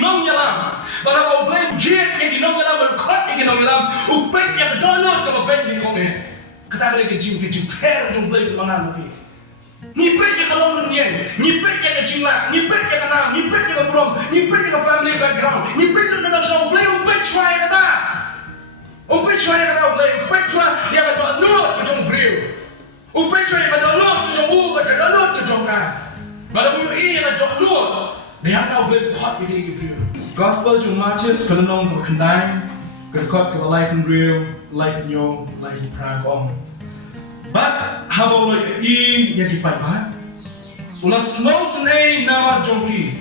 nongyalam. Bala boleh jet yang nongyalam berkot yang nongyalam. Upet yang donut kalau bet ni kong eh. Kata mereka jim per jom boleh mangan lagi. Nipet yang kalau dunia, nipet yang kecilak, nipet yang kenal, nipet yang keberom, nipet yang family background, nipet yang nak show boleh upet cuai kata. Upet cuai kata boleh, upet cuai dia kata donut kejong brio. Upet cuai kata donut kejong kata donut kejong kan. Bala buyu kata donut. Dia tahu boleh pot begini brio. Gospel jom marches kalau nong kau kendai, kerkot kau life and real, life nyong, life prank on. But how about yang dipai pat? Ulah snow senai nama jongki,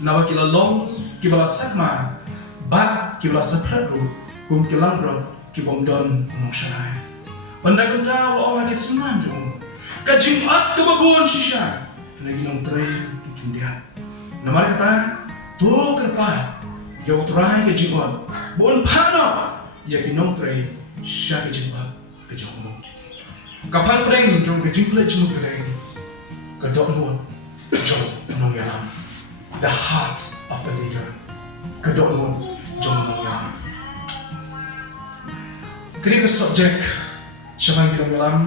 nama kila long kibala sakma, but kibala sapradru, kum kilang bro kibom don nongshai. Pandai kau orang lagi senang jong, kajim at kebabon shisha, lagi nong tray tujuan. Nama kata tu kerpa, yau tray kajim at, bon pano, ya kinong tray syak kajim at kajim. Kapal pereng jom ke jimple jemu pereng ke DOHNUD jom nongyalam. The heart of the leader ke DOHNUD jom nongyalam. Kini ke subjek siapa yang nongyalam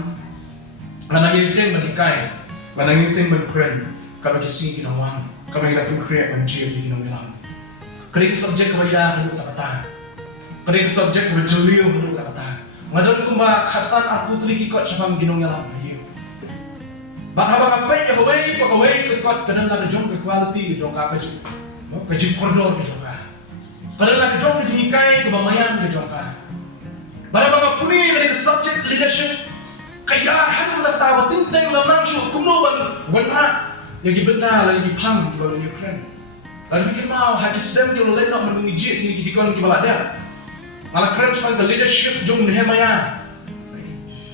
manangin ting menikai manangin ting menpren kami kisi kinawang kami lagi create menjadi nongyalam. Kini ke subjek kebaya menurut kata kini ke subjek berjeliu menurut kata ngadon kumba khasan aku triki kot siapa ginong yalam for you. Baka apa ya babai kot kadang la jong ke quality jong ka kaju. Kaju korno ke jong ka. Kadang la jong ke jinikai ke bamayan ke jong ka. Baka puni ke subject leadership kaya hadu la tawa tinteng la nang shu kumno wana yang dibenta lagi pam di bawah Ukraine. Lalu kita mau hati sedang kalau lain nak menunggu ini kita kon kita balada. Malah keren cuma ke leadership jong Nehemiah.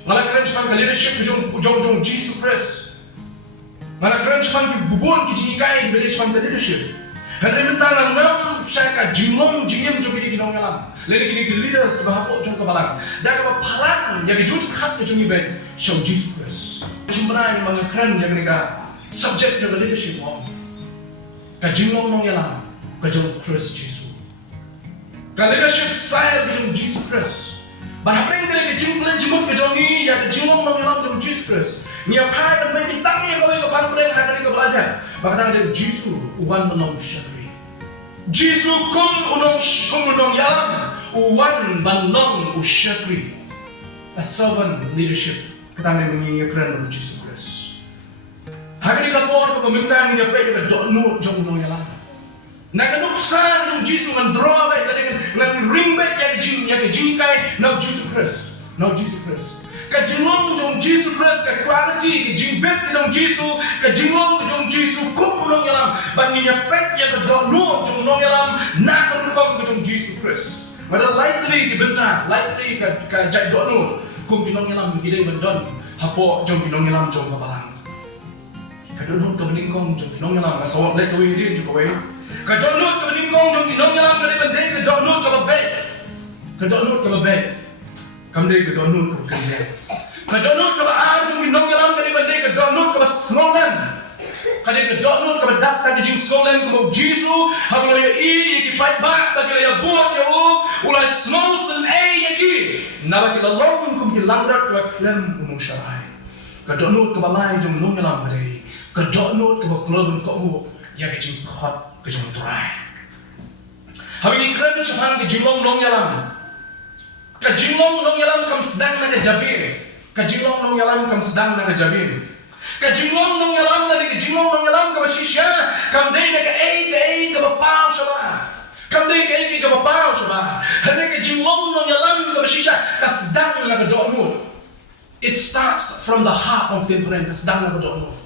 Malah keren cuma ke leadership jong Jesus Christ. Malah keren cuma ke bubun ke jinikai ke cuma ke leadership. Hari bentar ngam saya ka jingong jingim jong ini ginong yalam. Lain gini ke leaders bahapok jong kebalang. Dan ke palang yang jut khat ke jong ibe show Jesus Christ. Cuma yang keren yang mereka subject jong leadership wong. Ka jingong nong yalam ka jong Christ Jesus. Ka leadership style ke Jesus Christ. Bahapring ke jingong jingong ke jong ni ya ke jingong nong yalam jong Jesus Christ. Ni apa yang mereka tangi kau yang kau pernah hari kau belajar. Bahkan ada Jesus uwan menong syakri. Jesus kum unong yalam uwan menong syakri. A servant leadership kita mengingatkan untuk Jesus Christ. Hari ini kau orang peminta ni apa yang DOHNUD jong unong yalam. Nak nuksan ng Jesus mendraw baik tadi kan ring baik yang ke jingkai now Jesus Christ. Kajingong jong Jesus Christ ka quality ke jingbet jong Jesus kajingong jong Jesus kum unong yalam banginya pek yang ke DOHNUD jong unong yalam nak berubah jong Jesus Christ. Pada lightly dibenta lightly ka jai DOHNUD kum unong yalam gidai bendon hapo jong unong yalam jong kabalang. Ka DOHNUD ka beningkong jong unong yalam ka sawak let away din jong away. Ka DOHNUD ka beningkong jong unong yalam ka bendeng ka DOHNUD ka babet. Ka DOHNUD ka babet. Kamde ke DOHNUD ke kende. Ka DOHNUD ke baajung minong yalam ka bendeng ka DOHNUD ka sngolan. Kade ke DOHNUD ka badak ka jing sngolan ka mo Jesu hablo ya ki pai ba ta ke ya buat ya ulai snowsen ya ki. Naba ki lalong kum ki langrat ka klem unong syarai. Ka DOHNUD ka balai jung minong yalam kade. Ka DOHNUD ka baklobun ka mu ya ke jing pot ke jing trai. Habi kren chahan ke jingong nong yalam. Kajingong nong yalam kam sedang na kajabin. Kajingong nong yalam kam sedang na kajabin. Kajingong nong yalam na kajingong nong yalam kam SHISHA. Kam day na ka ka bapaw siya. Kam day ka bapaw siya. Hanya kajingong nong yalam kam SHISHA ka sedang na DOHNUD. It starts from the heart of temperament ka sedang na DOHNUD.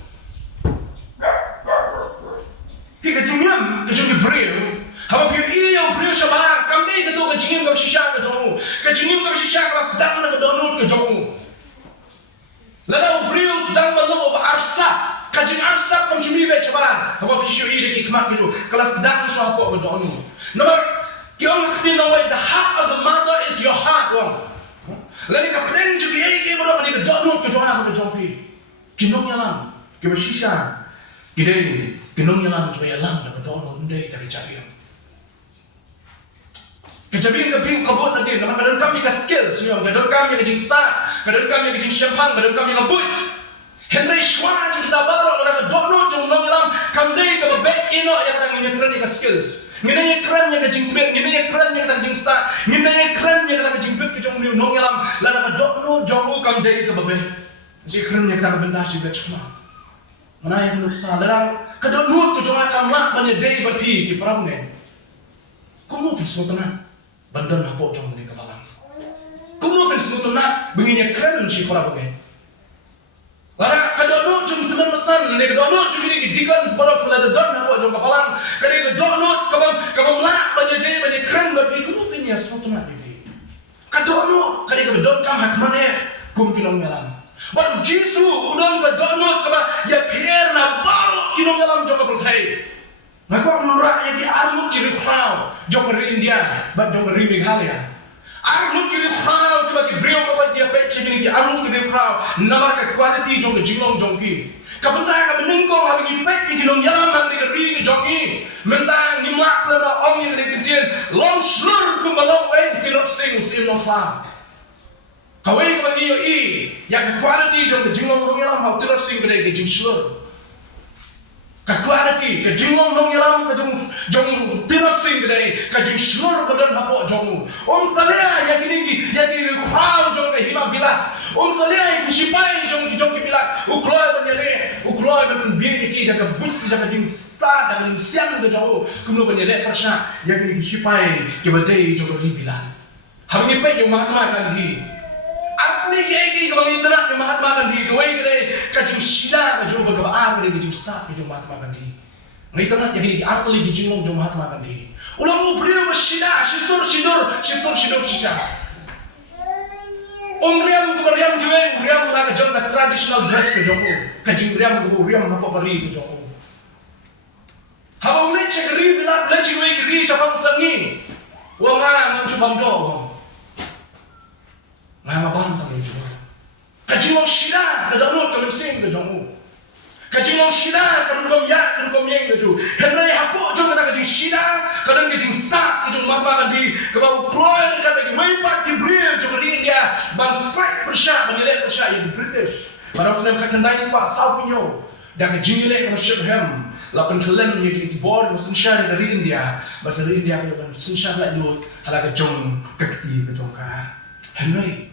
Kajingong brio. Habang yung iyo brio siya ba? Kamdi ka to kajingim ka SHISHA ka jongo. Kajingim ka SHISHA ka sedang na DOHNUD ka jongo. Lalaw brio sedang malungo ba arsa. Kajing arsa kam sumibe siya ba? Habang siya iyo kikmak ito. Kala sedang siya po ka DOHNUD. Naman, kiyong nakitin na way, the heart of the mother is your heart. Lali ka pling juga iyo mo na ka DOHNUD ka jongo ka jongo. Kinong yalam. Kaya SHISHA. Kinong yalam kaya yalam na ka DOHNUD. Hindi ka rin Kejabing kabing kabut na din, naman kadon kami ka skills, kadon kami ka jing start, kadon kami ka jing champagne, kadon kami ka buit. Henry Schwartz kita baru orang dono jong nongilam kamdei ka back ino ya kadang nyekran ka skills. Ngine nyekran ya ka jing buit, ngine nyekran ya ka jing start, ngine nyekran ya ka jing buit ka jong liu nongilam, la ka dono jong kamdei ka babe. Jikran ya ka benda si betchma. Mana yang nusa la ka dono ka jong ka mak banya dei ba pi ki pramne. Kumu pisotna bandon hapo jong ni ka balang. Kumu pisotna benginya keren si pramne. Lara kadono jum teman pesan, ne kadono jum ini dikan sebarang pelada don apa jum kapalang, kali kadono kabam lah banyak jay banyak keren bagi kuno punya sesuatu nak ini. Kadono kali kadon kam hak mana kum kilong melam. Baru Jisu udang kadono kaba ya pier na bal kilong melam jom kapalai. Nak kau menurut yang di armut kiri crown jom keri India, bat jom keri Meghalaya. Armut kiri crown coba di brio apa dia peci gini armut kiri crown nama ka quality jong ke jinglong jong ki kabenta ka benengkong hari ki peci gilong yalam hang di ri jong ki mentang ngimak la om ni de kjen long slur ku balong we tirok sing sim no fa kawai ka bagi yo i ya quality jong ke jinglong yalam ha tirok sing de ke jing slur ka quality ke jinglong yalam ka jong tirok sing de ka jing slur ka dan hapo jong salia ya gini ya di crowd jong ke hima bila salia ki sipai jong ki bila ukloy banyale ukloy ben biye ki da ka but ja ka jing sta da ni siang de jong kuno banyale persha ya gini ki sipai ki badai jong ri bila hamni pe jong Mahatma Gandhi apni ki bang itna jong Mahatma Gandhi ko wai de ka jing sila ka jong ba ka ki jing sta ki jong Mahatma Gandhi ngai tanat ya gini ki artli ki jing jong Mahatma Gandhi ulang brio bersila, shidur shisha. Riam jual, riam lah kejong na traditional dress kejong ko. Kajing riam apa beri kejong ko. Habang leceh keri bila leceh gue keri siapa sangi. Wah ngam cuma dong. Ngam apa hantar kejong. Kajing mau shila, kedanut kami sing kejong ko. Kajing long shida, kadang kom yang tu. Henry hapo jom kata kajing shida, kadang kajing start kajing Mahatma Gandhi, kebau ploy kata kajing way back to Brill jom India, ban fight bersah, banilek bersah yang British. Pada film kakandai sebab South Inyo, dah kajing ilek masuk hem, lapan kelem yang kini board sunshine dari India, dari India punya ban sunshine lagi dulu, halah kajong kekti kajong ka. Henry,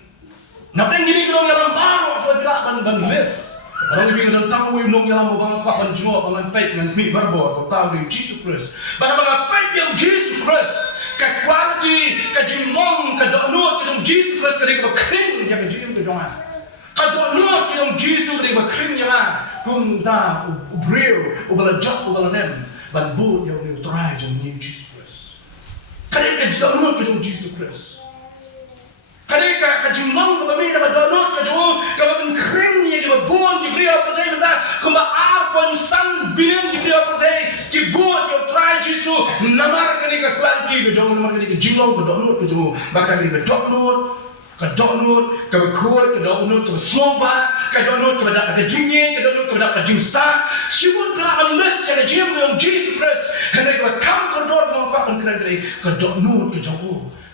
nampak gini kajong dalam baru, kalau tidak ban miss. Orang lebih dalam tahu yang nongialam bang kapan jumpa orang baik dengan mi berbor tahu dari Jesus Christ. Bagaimana bang baik yang Jesus Christ kekuati kejimong kedono kejong Jesus Christ ketika berkring yang kejim kejongan. Kedono kejong Jesus ketika berkring yang kumta ubril ubalajak ubalanem banbu yang neutralize yang Jesus Christ. Ketika kedono kejong Jesus Christ. Ketika kejimong kami dapat dono kejong kami berkring yang kebun Jibril percaya benda kumba apon sang billion Jibril percaya kibun yang try Jisu namar kani ka quality kejong namar kani ka jinglong ka dono kejong bakal kani ka donut ka bekoi ka donut ka somba ka donut ka dak ka jingye ka donut ka dak ka jingsta sibut na unless ya jim yang Jesus Christ hendak ka kam ka donut mo ka kan kani ka donut kejong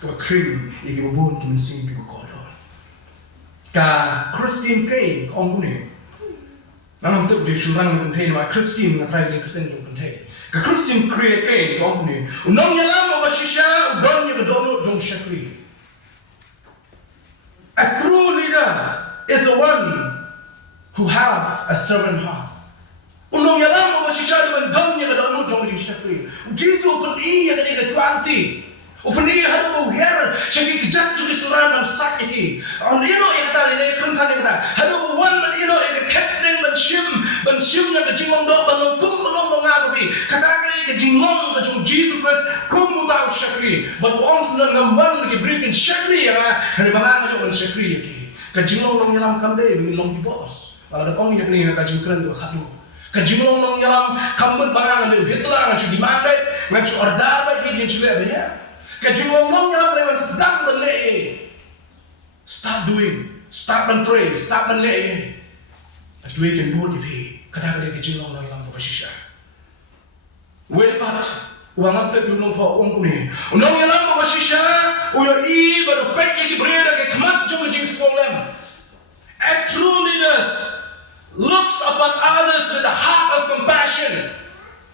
ka cream yang kibun ki sing pi ko don ka Christian King ong ni namang tu di surang konten wa Christian na try ni Christian konten ka Christian create King ong ni nongialam wa shisha don ni donut jong shakri. A true leader is the one who has a servant heart. Nongialam wa shisha don ni donut jong shakri. Jesus beli yang ni quality. Upani hadu mau her, shaki kijat tu disuran nam sak iki. On ino yang tadi ni kerana yang tadi. Hadu mau wan man ino yang keteng ban shim yang kejimong do ban kum belong dongan tapi. Katakan kejimong kejong Jesus Christ kum mutau shakri. But orang sudah ngamban lagi berikan shakri ya. Hadu bangang aja orang shakri iki. Kejimong dong nyalam kamde dengan long bos. Kalau ada orang yang ni kejim keren tu hadu. Kejimong dong nyalam kambut bangang ada Hitler ngacu di mana? Ngacu ordar baik dia sudah ya. Kejimong yang lewat sedang menlei. Stop doing, stop mentray, stop menlei. Tapi kan buat dia. Kadang-kadang kejimong yang lewat bersisa. Wait but Uang apa tu nong kau uang kuni. Nong yang lama bersisha, uyo I baru pek yang berada ke kemat jom jing sekolah. A true leaders looks upon others with a heart of compassion.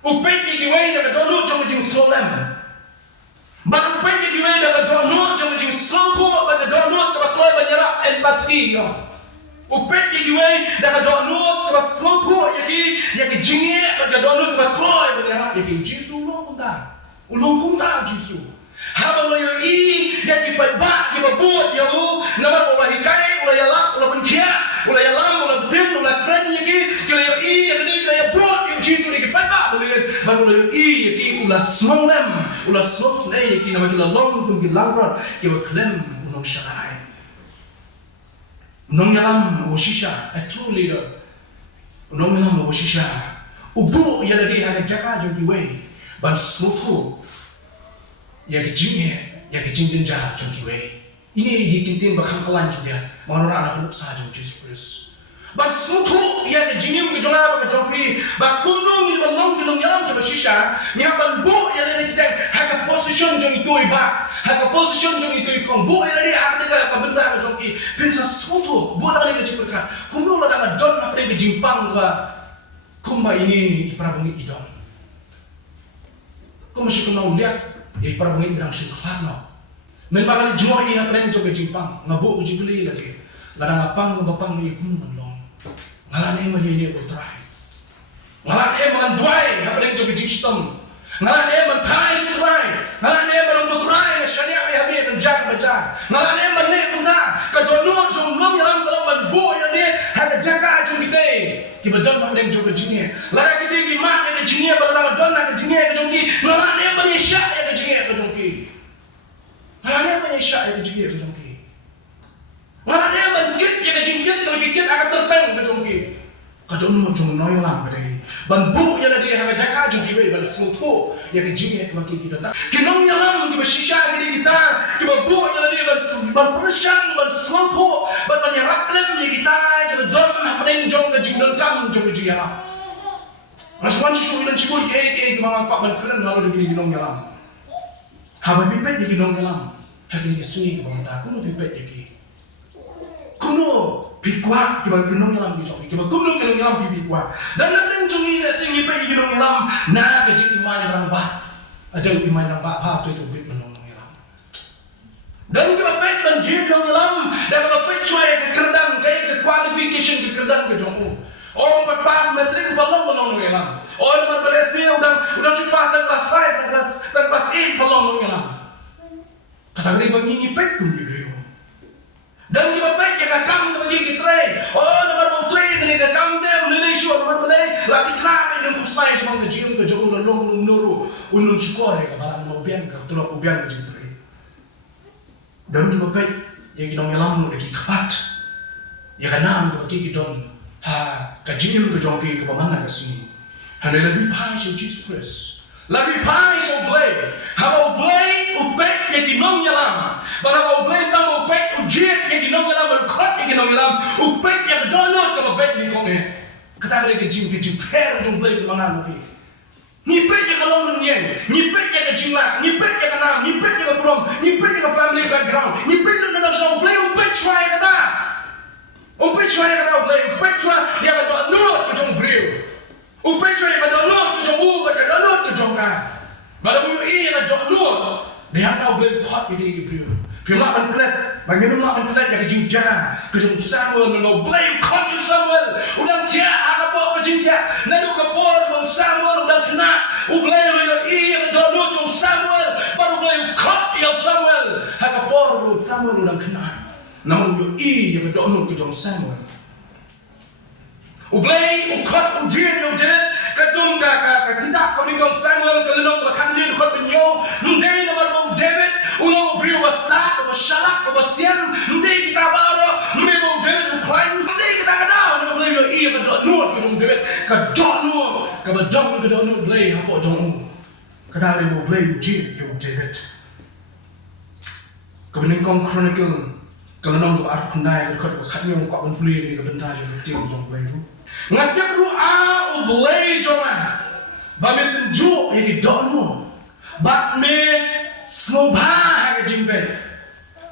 Upek yang way dah download jom jing sekolah. Baru upek yang way dah download jom jing sekolah. Baru download kebetulan banyak empati. Upek yang way dah download kebetulan yang jingnya baru download kebetulan banyak yang Yesus. Ulong kung ta Jisu. Habang lo yo I yang dipaibak dibabuat yo naman ulah hikay ulah yalak ulah benkia ulah yalam ulah betin ulah keren yaki kila yo I yang ini kila yo buat yo Jisu ni dipaibak baru lo yo I yaki ulah semolem ulah semolem yaki nama kila long kung gilangrat kila klem unong syarai unong yalam washisha a true leader unong yalam washisha ubu yaladi hanya jaka jengkiwe ban smutu yang kejingnya yang kejingjenja jengkiwe ini dikintin bakal kelan dia mengenai anak anak sahaja Yesus Kristus ban smutu yang kejingnya mengejola bakajongri bak kunung ini bangong kunung yalam coba shisha ni ban bu yang ada kita hak position jeng itu iba hak position jeng itu ikon bu yang ada hak kita pembentak kejongki pensa smutu bu nak ada kejingkan kunung lah nak don apa yang kejimpang ba kumba ini iparabungi idong kau mesti kena lihat, ya para pengikut bilang syukur no. Menbagai jua ia pernah mencoba jimpang, ngabuk uji beli lagi. Ladang apang ngabapang ia kuno menlong. Ngalan menjadi utrai. Ngalan menduai, apa yang mencoba jingstom. Ngalan menpai utrai. Ngalan menutrai, syariat habis terjadi baca. Ngalan menek puna, kadonor jomlong yang kalau menbu yang dia hanya jaga jom kita. Kita don apa yang mencoba jingnya. Ladang kita gimana yang jingnya pada nama don nak jingnya ke jongki. Ngalan menyesat yang jingnya ke jongki. Ngalan menyesat yang jingnya ke jongki. Ngalan menkit yang jingkit kalau kit akan terbang ke jongki. Kadonor jomlong yang pada banbu yang ada hanya jaga jongki we bal smutu yang jingnya ke maki kita tak. Kinong yang lam kita shisha kita banbu yang ada bal persang bal smutu bal banyak lem kita kita don apa yang jong ke jingdon kam jong ke jingnya. Maswan sisu ilan sikul ke mga pak keren lalu dibeli ginong yalam. Haba pipet di ginong yalam. Hakini kesuni ke bangta kuno pipet yaki. Kuno pikwa kiba ginong yalam di joki. Kiba kuno ginong yalam pikwa. Dan nandang jongi na singi pe ginong yalam na kejik imay ng ba. Ada imay ng ba pa itu bit menong yalam. Dan kiba pet banjir ginong yalam. Dan kiba pet cuai ke kerdang ke qualification ke kerdang ke jongu. Oh, pas metrik belum menong yalam. Oh, lepas Malaysia udah pas dan kelas 5 dan kelas 8 belum yalam. Kata dia begini pek kum dia. Dan kita pek yang kam bagi kita. Oh, lepas mau train ni kam dia Malaysia lepas Malay lagi kenapa ini kusai semua kejim ke jauh lolong nuru unun skor ya barang mau bian ke tolak ubian ke kita. Dan kita pek yang kita yalam lagi kepat. Ya kan bagi kita kajingin ke jongki ke pamana ke sini. Hanya lebih pai si Yesus Kristus. Lebih pai si Oblay. Haba Oblay upek yang kinong yalam. Barang Oblay tang upek ujiet yang kinong yalam. Berkot yang kinong yalam. Upek yang donor ke upek ni kong kata mereka kejim per jong Oblay ke mana nabi. Nipek yang kalong dunia. Nipek yang kejimlah. Nipek yang kenam. Nipek yang kepurom. Nipek yang family background. Nipek yang nak sa Oblay upek cuai kata. Upek cuai kata Oblay. Upek cuai dia kata donor ke jong brio. Upay cuy yang download tu jom baca download tu jom kan. Baru UI yang download dia tahu beli hot ini gitu. Pilih ban klet, bagi numlah ban klet jadi jinja. Kejum Samuel nunggu beli hot you Samuel. Udah dia apa jinja. Lalu kapor mau Samuel udah kena. Ublay UI yang download jom Samuel. Baru beli hot ya Samuel. Kapor mau Samuel udah kena. Namun UI yang download jom Samuel. Ublay, ukot, ujian, ujian, ketum kita komunikasi Samuel kelenong berkandir ukot benyo, mendai nama David, ulang beri wasat, wasalak, wasian, mendai kita baru, mendai David ukrain, mendai kita kenal, nama Ublay yo iya kedonor kedong David, kedonor, kedong kedonor Ublay apa jong, kata dia Ublay ujian yo David, kemudian Chronicle kelenong tu arah kundai ukot berkandir ukot Ublay ni kebentar yo kecil jong Ublay tu. Ngajak doa Ublay jongan. Bamin tunjuk yang didokno. bat me smobha ka jimbe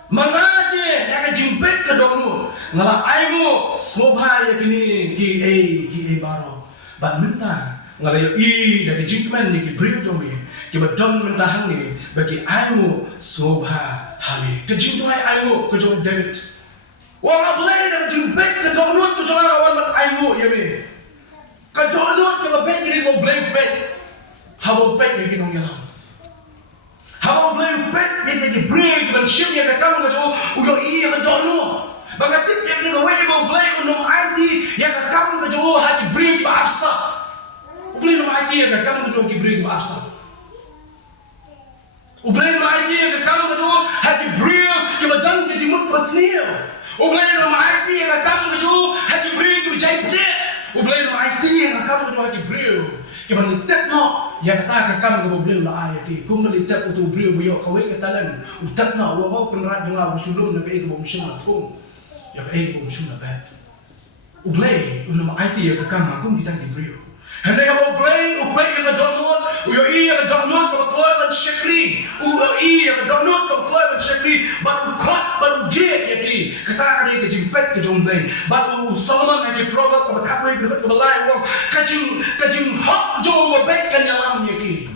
mangade ka jimbe ka donu ngala aimu smobha ya kini ki baro bat minta ngala yo da jingmen ni ki brio jomi ki badon minta hangi bagi aimu smobha hami ka jingto aimu ko jom David wang ablay da jimbe ka donu to jala wan bat aimu yemi ka donu ka be kiri mo blay be habo be ni kinong yalam habo blay be ye brio ki ban shim ya ka kam ka jo uyo ka donu bagatik yang ni gawe mo blay unong ID ya ka kam ka jo ha ki brio ki ba afsa Ublay ng idea ka kam mo ki bring ba absa. Ublay ng idea ka kam mo hati bring ki madang ki mut pasniyo. Ublay ng idea ka kam mo hati bring ki jay pde. Ublay ng idea ka kam mo hati bring ki malitet no ya kata ka kam mo ublay na ay ki kung malitet uto bring mo yo kaway ka talan utat na wa penrat nga usulom na kay mo shin na thong. Ya kay mo shin na ba. Ublay ng idea ka kam kung kita ki bring Hendak kamu ublay yang download, uyo yang download kamu keluar dan shekli, uyo yang download kamu keluar dan shekli, baru kuat baru jet yaki, kata ada yang jimpet ke jomblay, baru Solomon lagi prophet kamu kamu berhut kamu lain, kajim hak jom baik kan yalam yaki,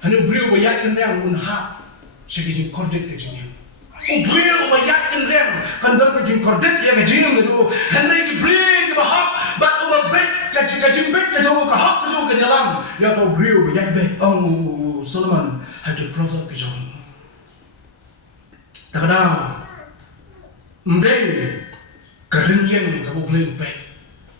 hendak beliau bayakin yang unha, sekijim kordet ke jimnya, beliau bayakin yang kandang kajim kordet yang kajim itu, hendak beliau bahak, baru baik kajim baik kajim kahak kajim ke dalam ya kau beliau yang baik Solomon hati prophet kajim tak ada mendai kerenjang kau beliau baik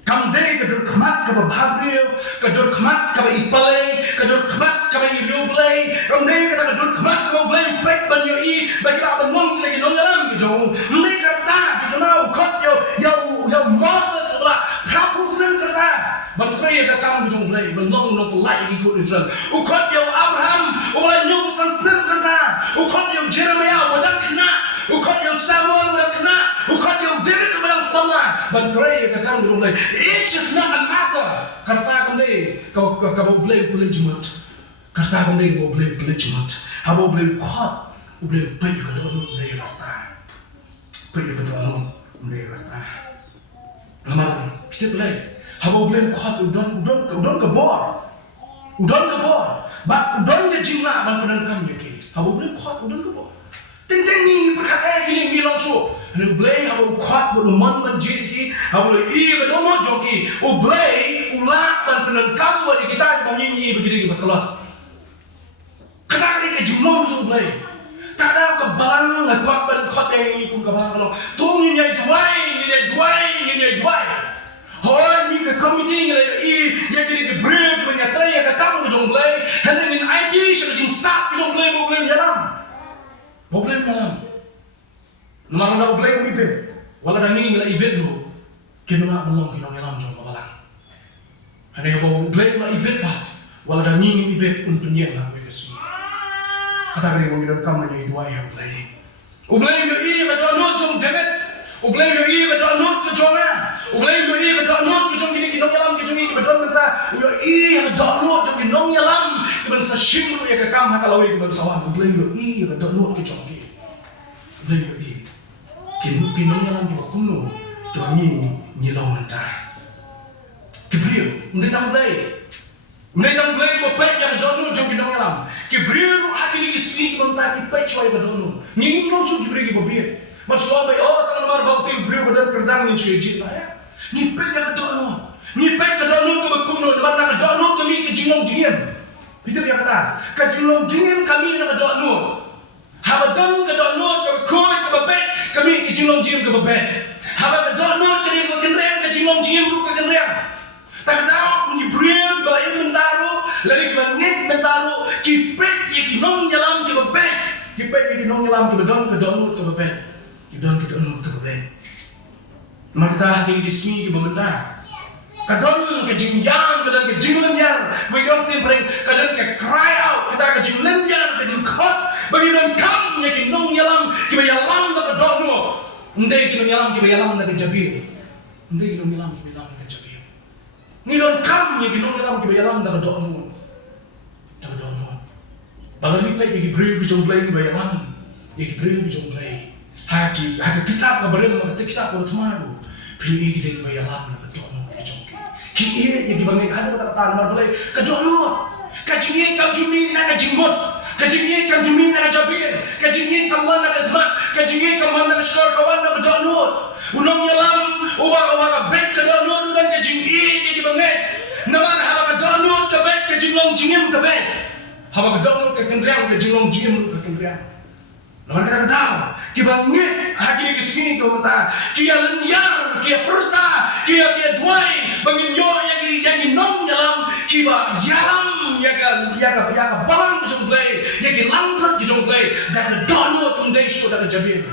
kamdai kedur kemat kau bahagia kedur kemat kau ipalai kedur kemat kau ilubelai kamdai kata kedur kemat kau beliau baik banyoi bagi apa nong lagi nong dalam kajim mendai kata kita mau kat yo Moses lah Prapusan kata Bantray ka kam jong blay belong no polai ikut Israel ukot yo Abraham ulai nyung san sem kata ukot yo Jeremiah wadak kena ukot yo Samuel wadak kena ukot yo David wadak sama bantray ka kam jong blay it is not a matter kata kam dei kau blay jemut kata kam dei kau blay jemut habo blay khot blay pe ka do blay kata pe ka do blay kata Aman, kita boleh. Habo boleh kuat udon kebor, Bak udon ke jingla ban penangkam yaki. Habo boleh kuat udon kebor. Ting ni perkara gini bilang so. Habo boleh habo kuat beruman banjir ki. Habo boleh iya bedomo joki. Boleh ulak ban penangkam wadi kita menyanyi begini betul. Kata ni ke jumlah tu boleh. Tak ada kebalang kuat ban kuat yang ini pun kebalang kalau. Tu ni duai. Hoi ni ke committee ni ya jadi ke break menyatrai ya ke kamu jomblay hendak min ID sudah jing start jomblay boleh jalan nama anda boleh ibet wala dani ngila ibet dulu kena nak belong hinong yalam jom kabalang hendak boleh ngila ibet pat wala dani ngila ibet untuk yang nak bekesu kata kali mengidam kamu jadi dua yang boleh ke download jom David boleh ke download ke jonga Ulay yo iya download ke jong kini kinong yalam ke jong iki bedon menta yo iya download jong kinong yalam ke ben sa shim ya ke kam hakalawi ke ben sawan ulay yo iya download ke jong ki ulay yo iya kinong yalam ke kuno jong ni long menta ke brio ndai tang ulay mo pe ya download jong kinong yalam ke brio akini ki sini menta ki pe choi download ni ngom su ki brio ki bobie Masuk apa? Oh, tangan mar bau tu brio bedon kerdang ni suci lah ya. Ni pe ka dono ke bekumno depan nak dono kami ke jingong jingem itu dia kata ke jingong jingem kami nak dono habadang ke dono ke bekoi ke bebek kami ke jingong jingem ke bebek habad dono ke kenreang ke jingong jingem ru ke kenreang tak tahu ni brio ba inventaru lagi ke ngit inventaru ki pe ye ki nong yalam ke bebek ki pe ye ki nong yalam ke bedon ke dono ke bebek ki don ke dono ke bebek Maka hati di sini bementar. Kadang ke jingjang, kadang ke jinglenjar. Bagaimana ni bereng? Kadang ke cry out, kita ke jinglenjar, ke jingkot. Bagaimana kam yang kinong yalam, kibayalam tak dono. Ndai kinong yalam, kibayalam tak jabir. Ndai kinong yalam, kibayalam tak jabir. Ni don kam yang kinong yalam, kibayalam tak dono. Tak dono. Balali pa ikibriyo ki jonglay bayaman. Ikibriyo ki jonglay. Haki kitab na baril mga kitab ko tumayo. Pili ikideng bayaman na kadono ki jongki. Ki iya ikibangay ada katataan marbalay kadono. Kajingin kamjumi na kajingmot. Kajingin kamjumi na kajabir. Kajingin kamwan na kagmat. Kajingin kamwan na kashkar kawan na kadono. Unong yalam uwa bet kadono ulan kajingin ikibangay. Naman haba kadono kabet kajinglong jingim kabet. Haba kadono kakendriang kajinglong jingim kakendriang. Naman kadang kibangit hakini kisini kumata kia lenyar kia perta kia duai banginyo yang nong yalam kiba yalam yaga balang kejongplay yagi langrat kejongplay dan donut undai sudah kejabir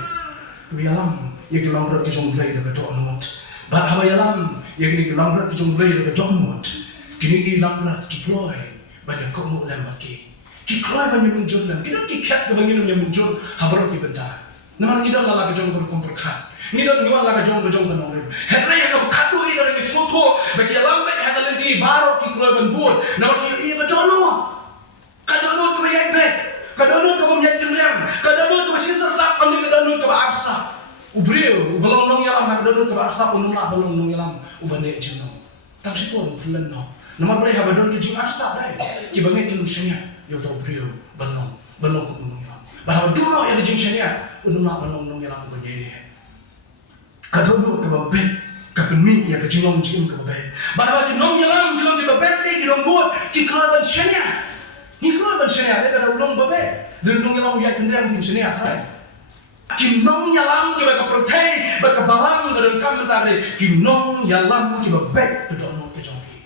kiba yalam yagi langrat kejongplay dan donut bat haba yalam yagi langrat kejongplay dan donut kini langrat kiploy banyak kamu lemaki kikroy banyak muncul dan kita kikat ke banyak yang muncul habar kita benda. Namun kita lala kejong berkomperkat. Kita niwan lala kejong benongem. Hera yang kadu ini dari foto bagi lambat hada lenti baru kikroy benbut. Namun kita iya bedono. Kadono ke banyak bet. Kadono ke banyak jemriam. Kadono ke sisir tak kami kadono ke bahasa. Ubriu belum nong yalam kadono ke bahasa unum nak belum nong yalam ubane jenong. Tak sipon fulan no. Namun boleh habadono ke jing arsa dai. Kibangai tulusnya. Yo tau brio balong ke gunung yalam. Bahawa dulu yang dijengsinya untuk nak balong yalam ke banyaknya. Kadono ke babet, kapeni yang kejilong jing ke babet. Bahawa jinong yalam jilong di babet ni jinong buat kikelaban sianya. Kikelaban sianya ada kada ulong babet. Jinong yalam yang kendang di sianya kai. Jinong yalam ke baka protein, baka balang ke kam mentari. Jinong yalam ke babet ke dono ke jongki.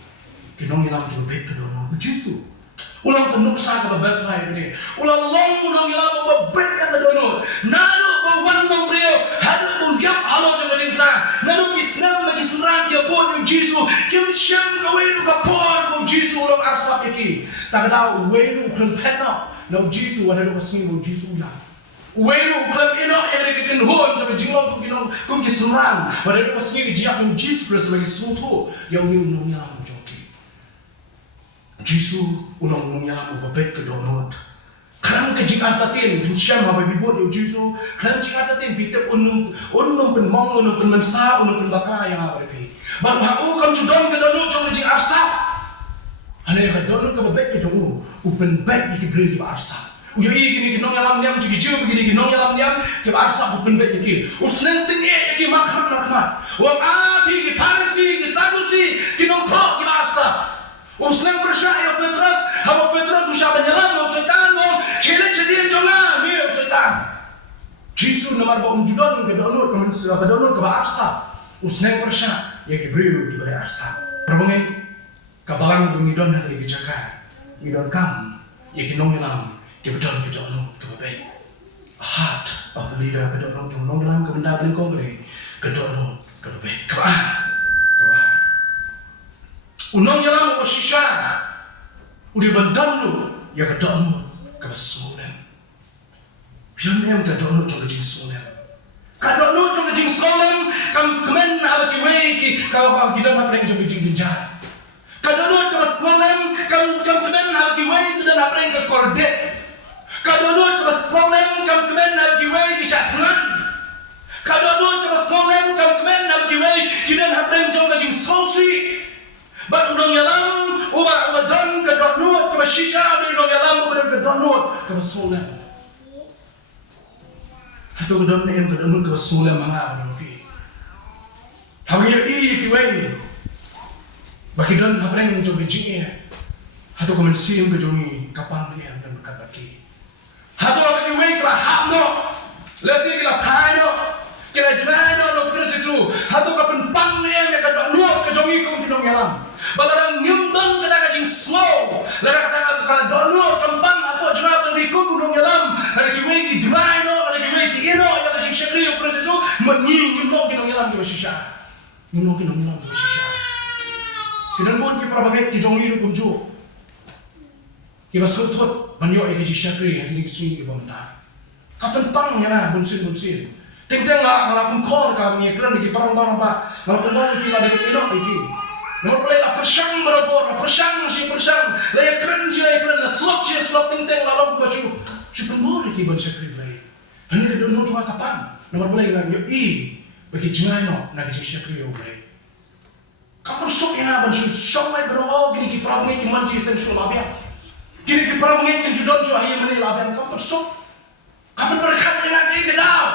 Jinong yalam ke babet ke dono ke Yesus. Ulang penuksa ke bahasa ini. Ulang long ulang yalam babet yang dono. Nado bawan membrio, hadu buyap halo jangan dingna. Nado Islam bagi serang dia pun Yesus. Kim syam kawin kapor bu Yesus ulang arsap iki. Tak ada wenu kelempena. No Yesus ada dua sini bu Yesus lah. Wenu kelempena yang mereka kenhon sampai jinglong kum kiserang. Ada dua sini dia pun Yesus sebagai suatu yang ulang yalam. Yesus ulang yalam babet ke donut. Kelam kejikatatin bincang apa bibut yo Yesus. Kelam kejikatatin bitep unum penmong unum penmensa unum penbaka yang apa bi. Baru haku kam judon ke donut jong jing arsap. Hane ke donut ke babet ke jongu. Upen bet iki beri ke arsap. Uyo gini nong yalam niam jigi jiu begini nong yalam niam ke arsap upen bet iki. Usnen tinggi iki makhat. Wang abi ki parsi ki sadusi ki nong ko ki arsap. Usnang percaya Petrus, haba Petrus usah menyelam mau setan mau kira jadi jonga mir setan. Yesus nomor baum judon ke donut ke donut ke arsa. Usnang percaya ya Hebrew di bawah arsa. Perbangai kabalang pengidon hari kejaga. Idon kam ya kinong yalam ke donut ke baik. Heart of the leader ke donut jonong yalam ke benda belengkong ke donut ke baik. Kabah. Unong yalam ko SHISHA. Udi bandandu ya kadonu ka sulen. Piam kadonu to jing sulen. Kadonu to jing sulen kam kemen na ki weki ka kita na preng to jing ginja. Kadonu ka sulen kam kemen na ki weki dan na preng ka kordet. Kadonu ka sulen kam kemen na ki weki shatlan. Kadonu ka sulen kam kemen na ki weki dan na preng to jing sosi. Baru nong yalam, uba don ke DOHNUD ke SHISHA, dari nong yalam uba ke DOHNUD ke sulen. Atau ke DOHNUD ke sulen mana lagi? Hamil kiwei, bagi don hapreng jogi jinge, atau ke mensim ke jogi kapan dia dan berkat bagi. Atau bagi kiwei kelah hamno, lesi kelah paino, kelah jrano lo krisisu, atau ke penpang dia ke DOHNUD ke jogi kum di nong yalam. Balarang nyumbang kada kajing slow. Lara kata ka DOHNUD kembang aku jerat dari kum gunung yalam. Lara kiwe ki jraino, lara kiwe ki ino ya kajing syekri yo proses itu menyi nyumbang gunung yalam ke SHISHA. Nyumbang gunung yalam ke SHISHA. Kinan bon ki prabagai ki jongi ru kunju. Ki basut manyo e ki syekri hari ni swing ki bamta. Kapan pang ya na bunsin. Tengteng la kum khor ka mi kran ki parang parang ba. Ngala kum ba ki la de ino ki. Nomor boleh lah persang berapa, persang, laya keren, la slot tenteng lalu kiban syakri blay. Hani ka dono chunga kapan. Nomor blay nga yo bagi jengay no na gi syakri yo blay. Kapan sok ya ban sok mai bro gini ki prabu ngi man ji essential labia. Gini ki prabu ngi ki judon so ayi mani labia kapan sok. Kapan berkat dengan ki kedau.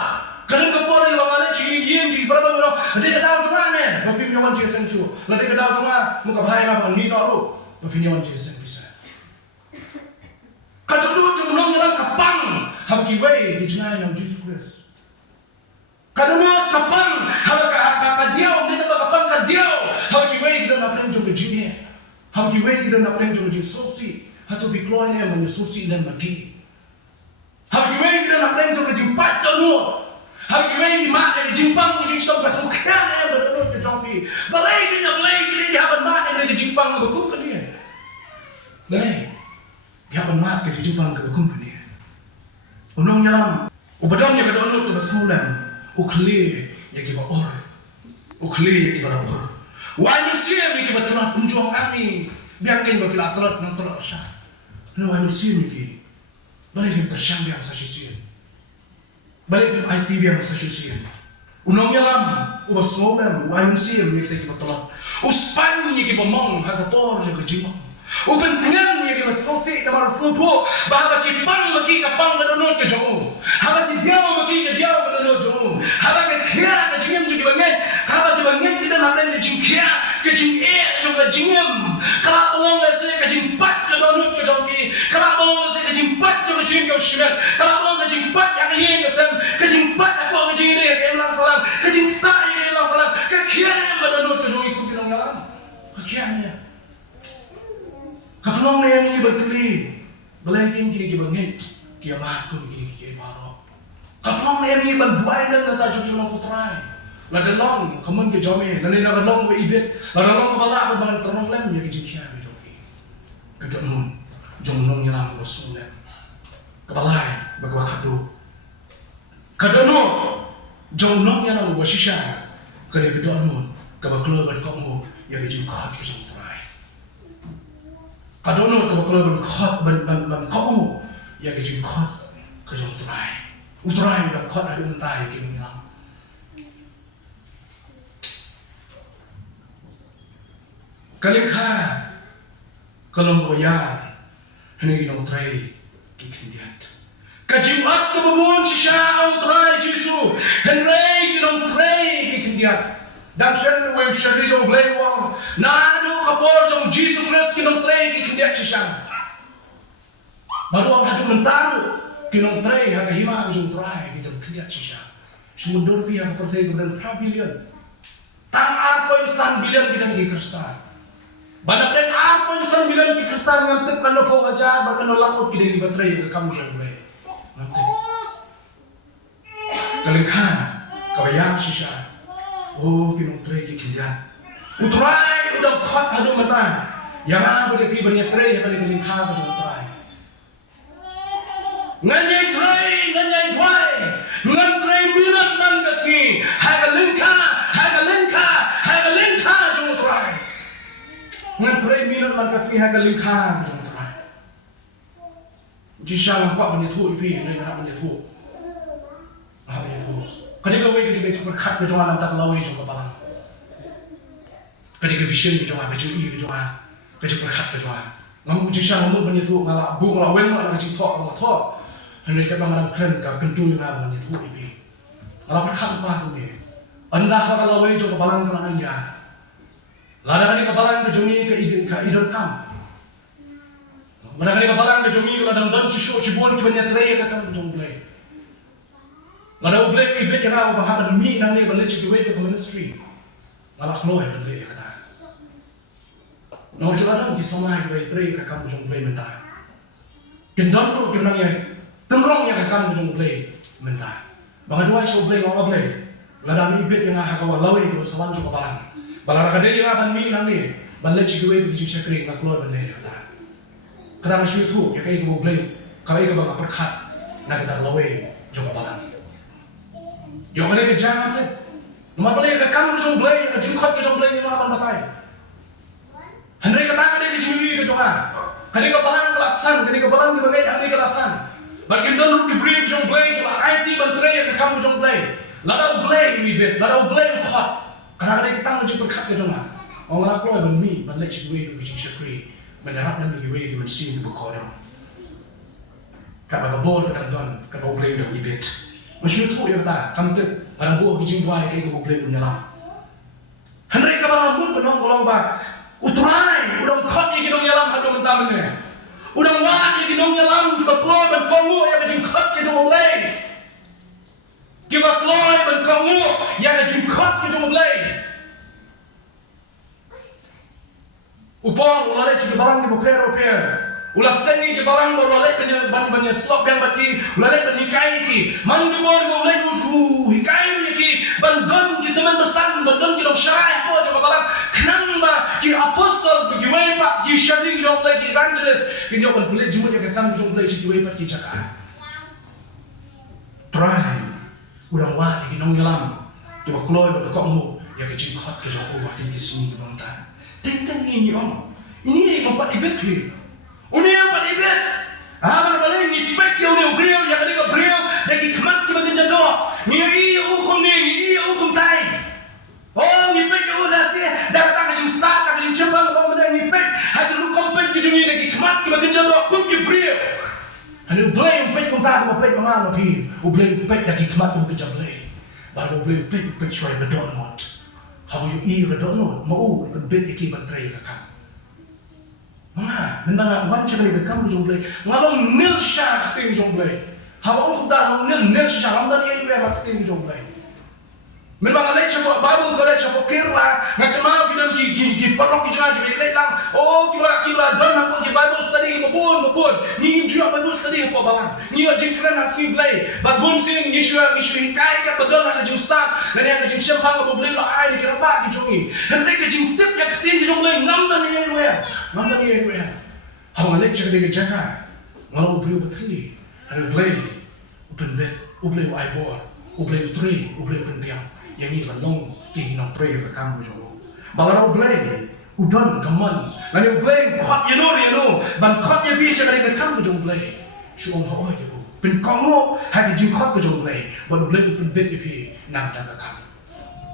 Kalau kapor yang mana ciri dia ciri prabu bro. Dia kedau chunga ne. Bapi nyaman ji essential. La dia kedau chunga muka bahaya na ban ni no ro. Bapi nyaman ji essential. Kalau tu nong dalam kapang, ham kiway hijnai ng Jesus Christ. Kalau mo kapang, ham kadiaw, dito ba kapang kadiaw, ham kiway kita na prem jong jinie, ham kiway kita na prem jong sosi, hatu bikloy na man sosi dan magi. Ham kiway kita na prem jong jimpat tanu, ham kiway di mak di jimpang di jingstong pasukyan na berdono ke jongpi. Balay kita haban mak di jimpang bekum kan dia. Balay. Dia bermat ke hidupan ke company. Unong nyalam, ubadong ya kedonut ke basulan, ukli ya kiba or, ukli ya kiba or. Wajib siam ya kiba telat punjong ani, biarkan bapila telat nang telat asah. No wajib siam ki, balik kita syam biang sasisian, balik kita IT biang sasisian. Unong nyalam, ubasulan wajib siam ya kiba telat. Uspan ya kiba mong hagapor ya kejimang. Upen tengan ni kita selesai nama Rasulullah bahawa kita pang maki kapang menurut kejongu, hawa kita maki kita menurut jongu, hawa kita kira kejingam juga banget, hawa kita banget kita nak belajar kejing kira, kejing juga kejingam, kalau orang lesnya kejing pat menurut kejongi, kalau orang lesnya kejing pat juga kejing kau syirik, kalau orang kejing pat yang ini kesem, kejing pat apa kejing ini yang elang salam, kejing tak yang elang salam, kekira menurut kejongi pun kita ngalam, kekiranya. Kapalong na yan yung ibagkali. Balay kayong kinigibangit. Kaya mahal ko yung kinigibaro. Kapalong na yan yung ibagbuhay lang na tayo yung mga kutray. Ladalong, kaman ka jome. Naninakadlong ba ibit. Ladalong ka bala. Babangan tarong lang yung kajikya. Kadamon. Jong nong yan ang masulat. Kabalay. Bagwakado. Kadano. Jong nong yan ang SHISHA. Kaya kadamon. Kabakloban ko mo. Yung kajikot ka jong tray. Kadano kabaklo ban kamu ya kejim khot kejong utrai ban khot ada mentai kini nang kalikha kalom boya hani nong trai kikindiat kejim at kabubun SHISHA utrai Jesu henry kinong trai kikindiat dan sen we shari jong blewang nanu kapor jong Jesus Christ kinong tray kikindiak SHISHA baru ang hadu mentaru kinong tray haga hima jong tray kinong kindiak SHISHA sumundur pi ang pertay kemudian prabilion tam apa insan bilion kinong kikristan badak dan apa insan bilion kikristan ngantip kan lo kaja bakan lo lamut kinong ibatray ke kamu jong blay ngantip kalingkan kawayang SHISHA oh, kinong tray kikindian. Utray udang khot hadu mata. Yang apa dia pi banya tray yang kali kaling kha ka utray. Nganyai tray, ngan tray minat man kasi. Hagalingka jung utray. Ngan tray minat man kasi hagalingka jung utray. Jisha lang kwa banya thu ipi, nai na banya thu. Banya thu. Kadang kau ini kita berkat kejualan tak lawan juga balang. Kadang vision kejualan, kejualan kejualan, kejualan berkat kejualan. Ngamu jisha ngamu banyak ngalah bu ngalah wen ngalah kecil thok ngalah thok. Hendak kita ngalah keren kah kentu yang ngalah banyak ini. Ngalah berkat apa tu ni? Anda tak lawan juga balang kerana dia. Lada kali kebalang kejualan ke idol kam. Lada kali kebalang kejualan kalau dalam dan sisyo sibun kita banyak tray akan kejualan. Ngada ublay ibet yang apa bahasa demi nang ni balik cikuwe ke ministry. Ngalak loh yang balik kata. Nong jalan di sana kita tray rekam jong blay mentah. Kendon ro kenang ya temrong yang rekam jong blay mentah. Bang dua show blay ngong blay. Lada ibet yang haka walawe ko sawan jong balang. Balang kada yang apa mi nang ni balik cikuwe ke jing syakring nak loh balik kata. Kada masyu tu ya kai ko blay kai ka bang perkat nak kita lawe jong balang. Yang mana kejangan tu, nama boleh kamu kejong blay, kejong khot kejong blay ni mana batai. Henry kata dia kejong ke jonga, kadi kebalan kelasan, kadi kebalan di bagai henry kelasan. Bagi dalam di beri jong play, kalau IT menteri yang kamu jong play, lalu play wibet, lalu play hot. Karena kita macam berkat ke jong lah. Orang aku ada beri, balik situasi itu macam syakri, menerap dan bagi kita mesti di berkorang. Kalau boleh kadang kalau play dah wibet, macam itu ya kita, kamu tu, kalau boleh kita buat kayak kita play punya lah. Henry kalau lambut penong kolong ba, utrai, udah kot yang kita nyalam ada mentamnya. Udah wah yang dinong nyalam juga keluar dan kongu yang kejengkot ke jomong lay. Juga keluar dan kongu yang kejengkot ke jomong lay. Upang ulalay juga barang di repair. Ulah sengi ke barang ulalay banyak slop yang bagi ulalay berhikai ki. Manjubor ulalay usu hikai ki. Bandon ki teman besan bandon ki dong syai apa coba barang. Kenapa ki apostles ki wepat ki sharing jom lagi evangelist ki jom boleh jumpa dia kata jom boleh ki wepat ki cakap. Try udah wah ki nong nyalam coba keluar pada kamu yang kecil hot ke jom wah ki sini ke nonton. Tentang ini om ini yang empat ibet ki. Ini yang empat ibet. Apa boleh ni ibet yang udah beriau yang ada beriau lagi kemat ki bagian jadok. Ni iya hukum ni iya hukum tai. Oh, ngipek ke udah sih, dah tak kejim start, tak kejim cembang, kau benda ngipek, hati lu kompet kejim ini lagi kemat, kita kejim doa, kum kibriya. Hanya ublay upek kumpa, upek mama nabi, ublay upek lagi kemat, kita kejim ublay. Baru ublay upek cuai DOHNUD. Habu yu DOHNUD, mau bed iki bantrai kakak. Memang macam ni kakak kejim ublay, ngalong nil syah kejim ublay. Habu kumpa nil syah, lamdan ye ibu yang kejim ublay. Memang alai cakap baru kalau cakap kira, macam mana kita ki perlu kita jadi lelang. Oh kira dan apa je Bible study babun. Ni juga Bible study apa balang. Ni aja kira nasi belai. Babun sini isu kai kat badal nak justap. Dan yang kecil siapa nggak boleh lah air kira apa kijongi. Hendak kecil tip yang kecil kijong belai namdan ni yang luar. Habang alai cakap dia jaga. Malah ubeli betul. Ada belai, ubeli aibor, ubeli utri, ubeli pendiam. Yang ini balong kini nak pray ke kamu jono. Balara ublay, udan kaman. Lalu ublay kot yano, ban kot ya biasa dari kamu jono ublay. Syuong hawa ya bu. Pen kamu hagi jim kot ke jono ublay. Ban ublay pen bet ipi nam tak kamu.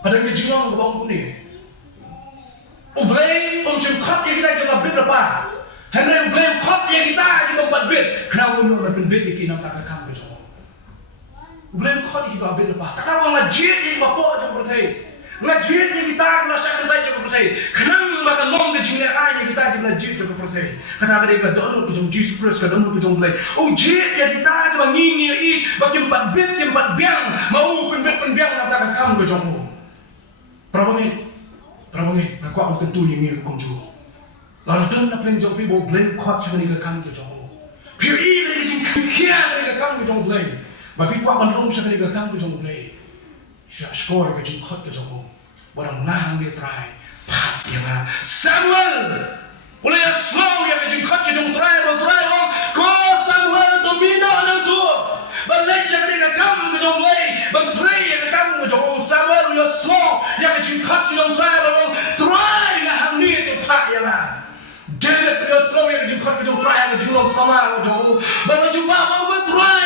Pada ni jinong ke bawang kuning. Ublay sim kot ya kita bet apa? Henry ublay kot ya kita buat bet. Kenapa nu pen bet ipi nam tak kamu jono? Belum kau ni kita ambil lepas. Kenapa ngajit ni bapa jom berdaya? Ngajit ni kita kena syakat berdaya jom berdaya. Kenapa makan long ke jingga air ni kita kena jit jom berdaya? Kata mereka download ke jom Jesus Christ ke download ke jom berdaya. Oh jit ya kita kena ngingi i bagi empat biang mau penbiang nak takkan kamu ke jom. Perabangit. Nak kuat mungkin tu yang ni hukum juga. Lalu tu nak peleng jom pibo blend kuat cuma ni ke kamu ke jom. Piu i lagi jing kian ni ke kamu ke jom berdaya. Tapi kuat bandung saya ni gagang ke jom boleh. Saya skor ke jom khot ke jom. Barang nang dia try. Pat yang mana? Samuel. Boleh ya slow yang ke jom khot ke jom try. Ko Samuel tu bina nang tu. Balik saya ni gagang ke jom boleh. Bang try yang gagang ke jom. Samuel ya slow yang ke jom khot ke jom try. Try yang hang ni tu pat yang mana? David ya slow yang ke jom khot ke jom try yang ke jom sama ke jom. Bang jumpa bang try.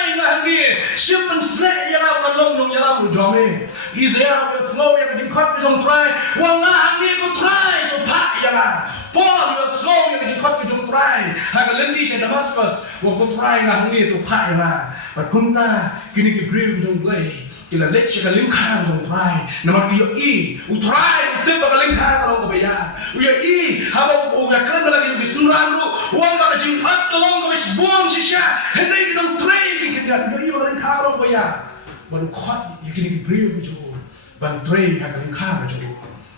Simpan selek yang apa long yang lalu jome. Israel yang slow yang dijengkot ke jom try. Wang ngah ni ku try tu pak yang ah. Paul yang slow yang dijengkot ke jom try. Hak lendi saya Damascus. Wang ku try ngah ni tu pak yang ah. Berkunta kini kibriu ke jom play. Kila lecce ke lingkar jom try. Nama dia i. Utry utip ke lingkar kalau ke bayar. Uya i. Haba uya keren lagi di sunran lu. Wang tak jengkot ke long ke buang shisha. Hendak kita try. Dia ini orang karo bayar, baru kot yang kini beriu je, bantrai yang kini karo je,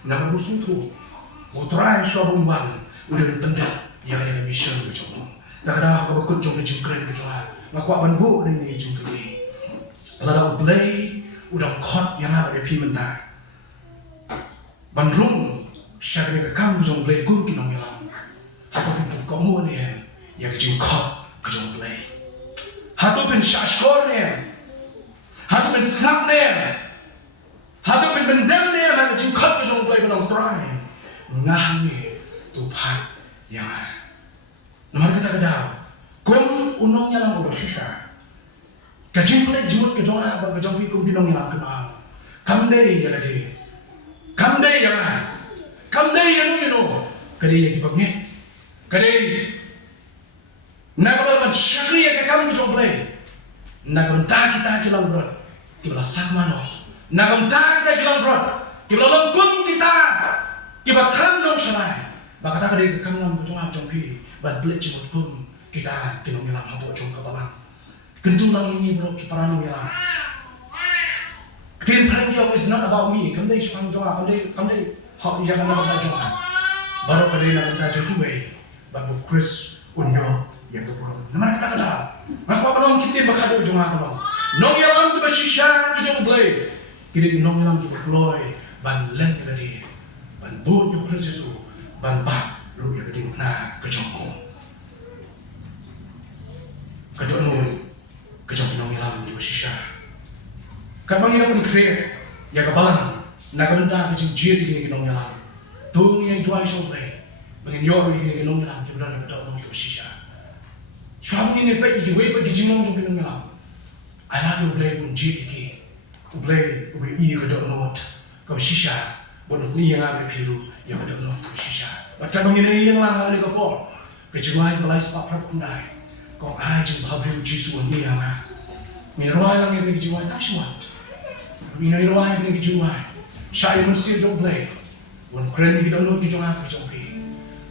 nama musuh tu, utrai sobung bang, udah berpendak yang ada mission je, tak ada apa berikut jom jengkren je, nak kuat banbu ni jengkren, lalu belai udah kot yang ada di pimentar, bandrung syarikat kamu jom belai gun kinong yalam, apa pun kamu ni yang jengkot jom belai. Hatu bin syashkor ni, hatu bin snap ni, hatu bin bendam ni, hatu jingkot ke jom play benang try, ngah ni tupat yang. Nomor kita kedau, kum unong nyalam udah shisha, Kajing mulai jemut ke jonga ba ke jong pi kum pinong yang kenal. Kamdei ya lagi. Kamdei ya ma. Kamdei ya no. Kadai ya kipagnya. Kadai nagabal man syakri ya ke kamu jong play. Nagam ta kita kilang berat. Kibala sakmano. Nagam ta kita kilang berat. Kibala lengkung kita. Kibala kandong shalai. Baka ta kadai ke kamu jong pi. Ba blet jemut kum kita kinong yang habo jong kabalang. Kentung lang ini bro kiparano ya. Ken parang kaya is not about me. Kamdei shang jonga, kamdei hak jangan nak jonga. Baru kadai nak tajuk tuwe. Babu Chris unyo yang berpura. Nama kata. Maka kalau kita berkado jonga kalau. Nongyalam tu bershisha kita boleh. Kita nongyalam kita berkeloy. Ban leng kita di. Ban boot yo Chris Yesu. Ban pak lu yang kita nak kejongko. Kadang kejong nongyalam di bershisha. Kapag ina pun create, ya kabalan, nakabenta kejing jiri gini kinong yalam. Tung yang tuai sobre, bangin yoro gini kinong yalam, kibran nakadaw nong ikaw shisha. Suam ini pek iki wei pek kejing nong kinong yalam. Ala do blay pun jiri ki, blay ube iya kadaw nong kau shisha, bonok ni yang abe piru, ya kadaw nong kau shisha. Baca bangin yang lang hal ni kapor, kejuai balai sepak prapundai, kau ajeng bahagiu jisu ni yang ah. Minroy lang yang kejuai tak semua. Minairoy yang kejuai. Saya mesti jom play. Wan keren ni download ni jom apa jom pi.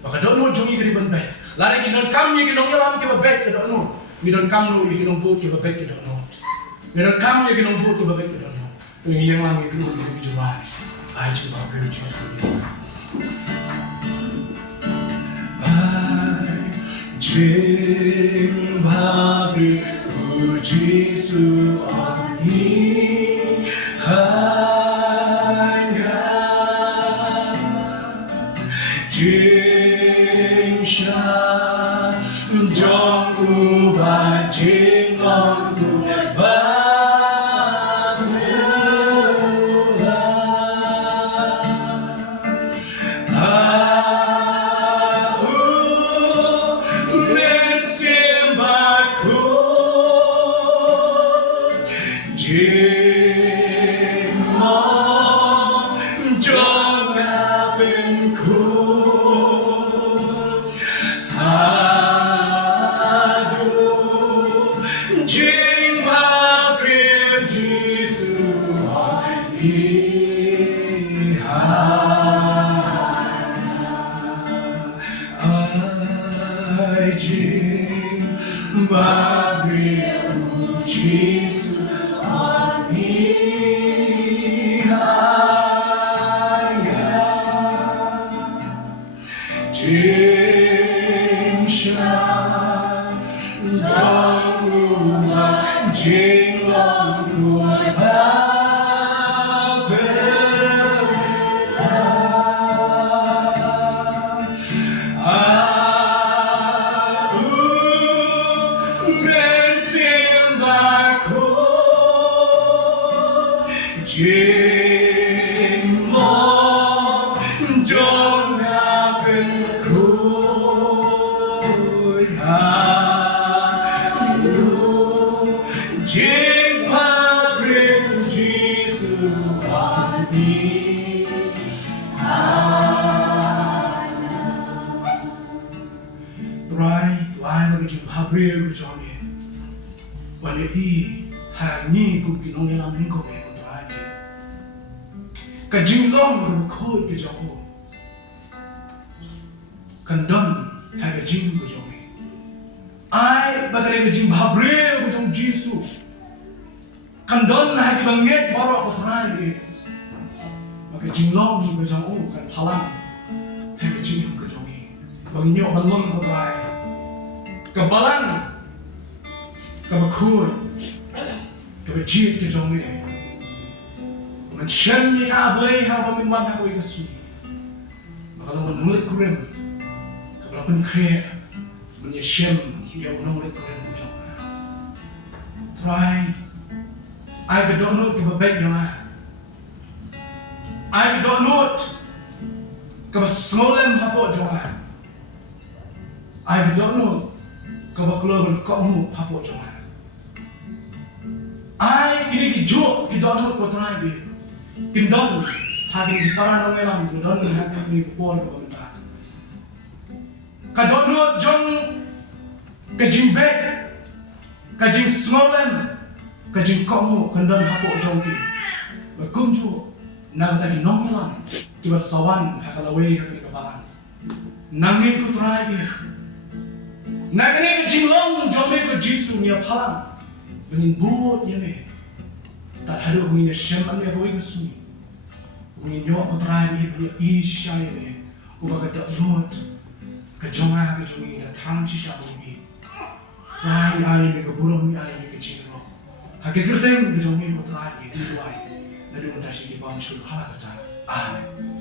Maka download jom ini beri bentai. Lari kita kam ni kita nongyalam kita baik kita download. Kita kam lu kita nombor kita baik kita download. Kita kam ni kita nombor kita baik kita download. Tu yang lang itu kita kejuai. Aja cuma beri Yesus. Jeng beri Yesus ani. Jong UBA jinglong UBA Kajinglong berkoi ke jauh, kandang hai kajing ke jauh. Ai bagai kajing bahabril ke jauh Yesus. Kandang hai kebanget baru aku terakhir. Bagai jinglong ke jauh kan halang hai kajing ke jauh. Bagi nyok balong ke terakhir. Kebalan, kebakui, kebajit ke jauh. Mencem ni kabai haba minwan aku ikasu. Maka lo menulit kurim, kalau penkreat, menyesem dia menulit kurim ujung. Try, I don't know kebabek yang mana. I don't know kebesemolan haba jangan. I don't know kebekeluargaan kamu haba jangan. jo kidon ko try bi kindon hagi di para nongialam kidon hagi ni ko por ko ta kadon jong kajimbe kajing smolem kajing komu kendon hapo jong ki bakunju nang tagi nongialam kibat sawan hakalawe hagi kabalan nangi ko try bi nagani kajing long jome ko jisu nya phalang Mungkin buat ya me, tak ada mungkin syaman me kau ingat suni, mungkin nyawa putra me punya shisha ya me, ubah kata DOHNUD, kejonga kejongi dah terang shisha me, ai me keburung me ai me kecingro, hakikat kerteng kejongi putra me di luar, nadu mentasi di bawah syurga kata, amin.